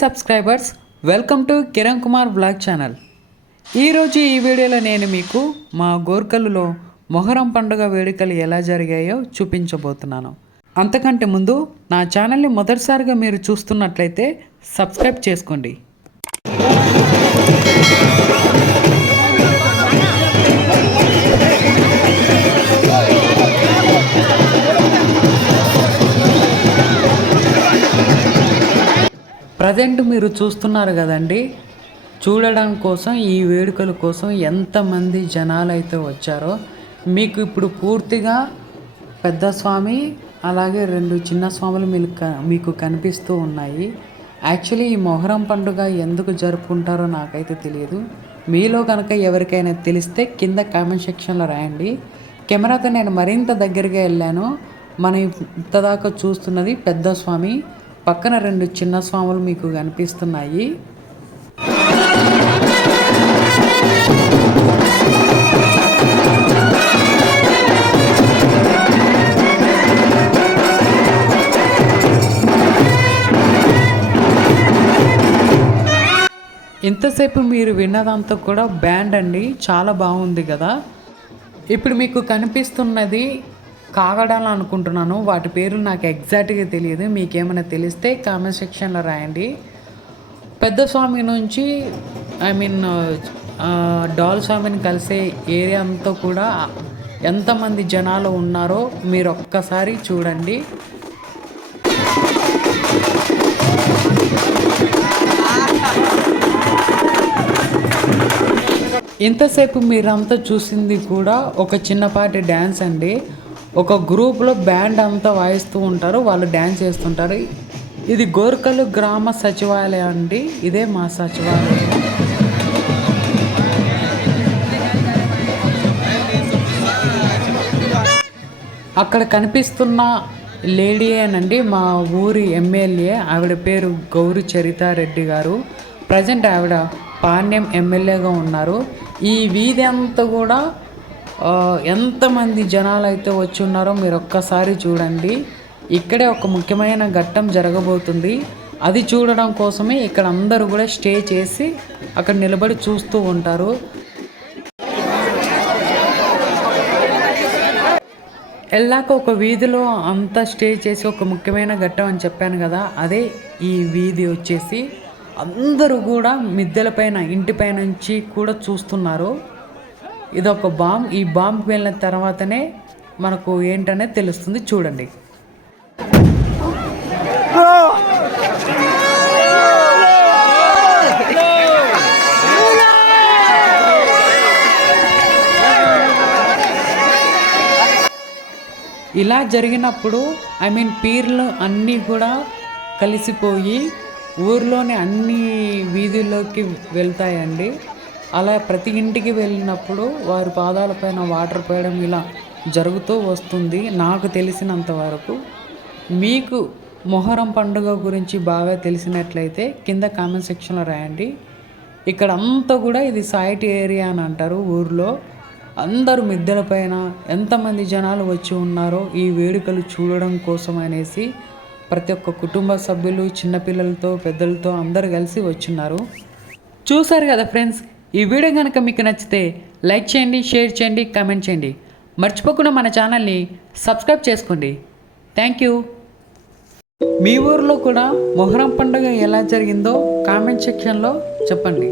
Subscribers, welcome to Kiran Kumar blog channel. ఈరోజు ఈ వీడియోలో నేను మీకు మా గోర్కల్లో మొహరం పండుగ వేడుకలు ఎలా జరిగాయో చూపించబోతున్నాను. అంతకంటే ముందు నా ఛానల్ని మొదటిసారిగా మీరు చూస్తున్నట్లయితే సబ్స్క్రైబ్ చేసుకోండి. ప్రజెంట్ మీరు చూస్తున్నారు కదండి, చూడడం కోసం ఈ వేడుకల కోసం ఎంతమంది జనాలు అయితే వచ్చారో మీకు ఇప్పుడు పూర్తిగా పెద్ద స్వామి అలాగే 2 చిన్న స్వాములు మీకు కనిపిస్తూ ఉన్నాయి. యాక్చువల్లీ ఈ మొహరం పండుగ ఎందుకు జరుపుకుంటారో నాకైతే తెలియదు. మీలో కనుక ఎవరికైనా తెలిస్తే కింద కామెంట్ సెక్షన్లో రాయండి. కెమెరాతో నేను మరింత దగ్గరగా వెళ్ళాను. మనం ఇంతదాకా చూస్తున్నది పెద్ద స్వామి, పక్కన 2 చిన్న స్వాములు మీకు కనిపిస్తున్నాయి. ఇంతసేపు మీరు విన్నదంతా కూడా బ్యాండ్ అండి, చాలా బాగుంది కదా. ఇప్పుడు మీకు కనిపిస్తున్నది కాగడాలు అనుకుంటున్నాను, వాటి పేర్లు నాకు ఎగ్జాక్ట్గా తెలియదు. మీకేమైనా తెలిస్తే కామెంట్ సెక్షన్లో రాయండి. పెద్ద స్వామి నుంచి డాల్ స్వామిని కలిసే ఏరియా అంతా కూడా ఎంతమంది జనాలు ఉన్నారో మీరు ఒక్కసారి చూడండి. ఇంతసేపు మీరంతా చూసింది కూడా ఒక చిన్నపాటి డ్యాన్స్ అండి. ఒక గ్రూప్లో బ్యాండ్ అంతా వాయిస్తూ ఉంటారు, వాళ్ళు డ్యాన్స్ చేస్తుంటారు. ఇది గోర్కల్ గ్రామ సచివాలయం అండి, ఇదే మా సచివాలయం. అక్కడ కనిపిస్తున్న లేడీ అనండి మా ఊరి ఎమ్మెల్యే, ఆవిడ పేరు గౌరి చరితారెడ్డి గారు. ప్రజెంట్ ఆవిడ పాణ్యం ఎమ్మెల్యేగా ఉన్నారు. ఈ వీధి అంతా కూడా ఎంతమంది జనాలు అయితే వచ్చి ఉన్నారో మీరు ఒక్కసారి చూడండి. ఇక్కడే ఒక ముఖ్యమైన ఘట్టం జరగబోతుంది. అది చూడడం కోసమే ఇక్కడ అందరూ కూడా స్టే చేసి అక్కడ నిలబడి చూస్తూ ఉంటారు. వెళ్ళాక ఒక వీధిలో అంతా స్టే చేసి ఒక ముఖ్యమైన ఘట్టం అని చెప్పాను కదా, అదే ఈ వీధి వచ్చేసి అందరూ కూడా మిద్దెలపైన ఇంటిపై నుంచి కూడా చూస్తున్నారు. ఇదొక బాంబ్. ఈ బాంబ్ వెళ్ళిన తర్వాతనే మనకు ఏంటనేది తెలుస్తుంది, చూడండి. ఇలా జరిగినప్పుడు పీర్లు అన్నీ కూడా కలిసిపోయి ఊర్లోని అన్ని వీధుల్లోకి వెళ్తాయండి. అలా ప్రతి ఇంటికి వెళ్ళినప్పుడు వారి పాదాలపైన వాటర్ పోయడం ఇలా జరుగుతూ వస్తుంది. నాకు తెలిసినంత వరకు మీకు మొహరం పండుగ గురించి బాగా తెలిసినట్లయితే కింద కామెంట్ సెక్షన్లో రాయండి. ఇక్కడ అంతా కూడా ఇది సైట్ ఏరియా అని అంటారు. ఊర్లో అందరూ మిద్దెలపైన ఎంతమంది జనాలు వచ్చి ఉన్నారో ఈ వేడుకలు చూడడం కోసం అనేసి ప్రతి ఒక్క కుటుంబ సభ్యులు చిన్నపిల్లలతో పెద్దలతో అందరు కలిసి వచ్చున్నారు. చూసారు కదా ఫ్రెండ్స్, ఈ వీడియో కనుక మీకు నచ్చితే లైక్ చేయండి, షేర్ చేయండి, కామెంట్ చేయండి. మర్చిపోకుండా మన ఛానల్ని సబ్స్క్రైబ్ చేసుకోండి. Thank you. మీ ఊరిలో కూడా మొహరం పండుగ ఎలా జరిగిందో కామెంట్ సెక్షన్లో చెప్పండి.